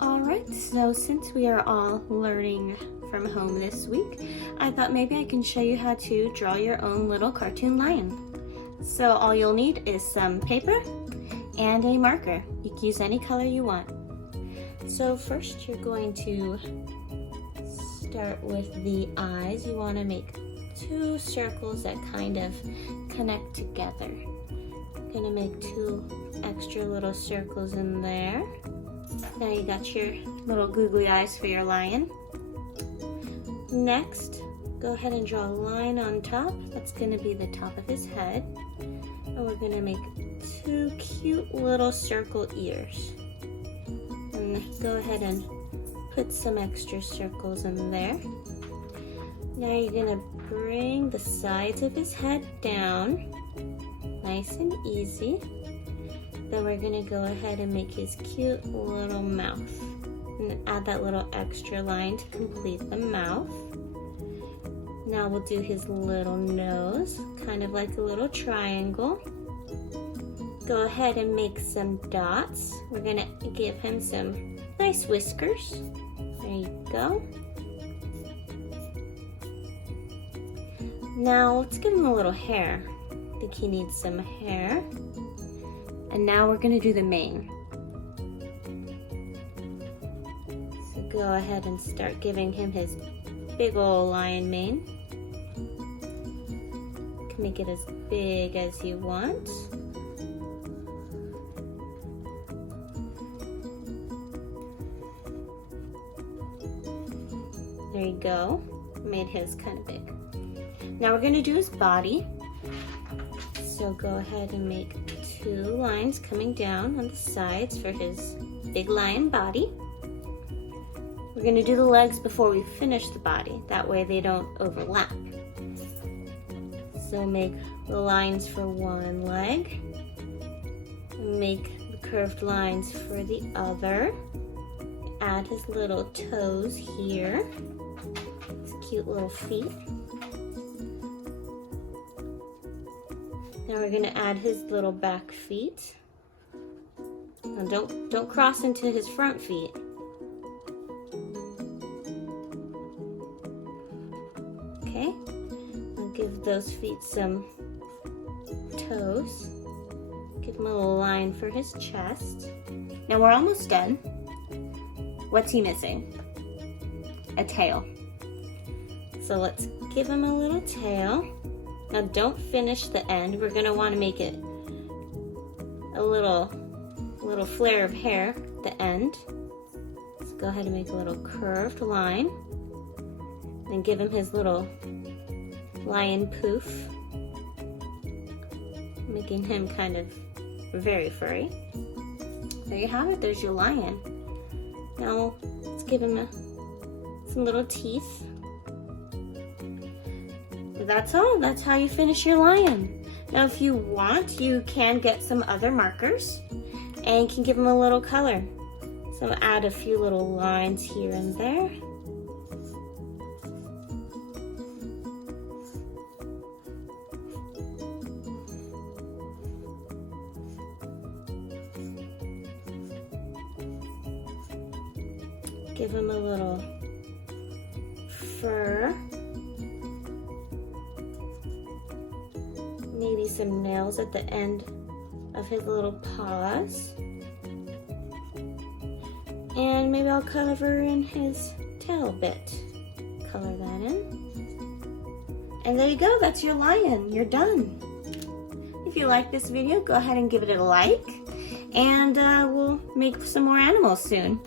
Alright, so since we are all learning from home this week, I thought maybe I can show you how to draw your own little cartoon lion. So all you'll need is some paper and a marker. You can use any color you want. So first you're going to start with the eyes. You want to make two circles that kind of connect together. I'm going to make two extra little circles in there. Now you got your little googly eyes for your lion. Next, go ahead and draw a line on top. That's going to be the top of his head. And we're going to make two cute little circle ears. And go ahead and put some extra circles in there. Now you're going to bring the sides of his head down, nice and easy. Then we're going to go ahead and make his cute little mouth. And add that little extra line to complete the mouth. Now we'll do his little nose, kind of like a little triangle. Go ahead and make some dots. We're going to give him some nice whiskers. There you go. Now let's give him a little hair. I think he needs some hair. And now we're going to do the mane. So go ahead and start giving him his big old lion mane. You can make it as big as you want. There you go. Made his kind of big. Now we're going to do his body. So go ahead and make two lines coming down on the sides for his big lion body. We're going to do the legs before we finish the body. That way they don't overlap. So make the lines for one leg. Make the curved lines for the other. Add his little toes here. His cute little feet. Now we're going to add his little back feet. Now don't cross into his front feet. Okay, I'll give those feet some toes. Give him a little line for his chest. Now we're almost done. What's he missing? A tail. So let's give him a little tail. Now don't finish the end. We're going to want to make it a little flare of hair at the end. Let's go ahead and make a little curved line. And give him his little lion poof. Making him kind of very furry. There you have it. There's your lion. Now let's give him some little teeth. That's all. That's how you finish your lion. Now if you want, you can get some other markers and you can give them a little color. So add a few little lines here and there. Give him a little fur. Maybe some nails at the end of his little paws. And maybe I'll cover in his tail a bit. Color that in. And there you go, that's your lion. You're done. If you like this video, go ahead and give it a like. And we'll make some more animals soon.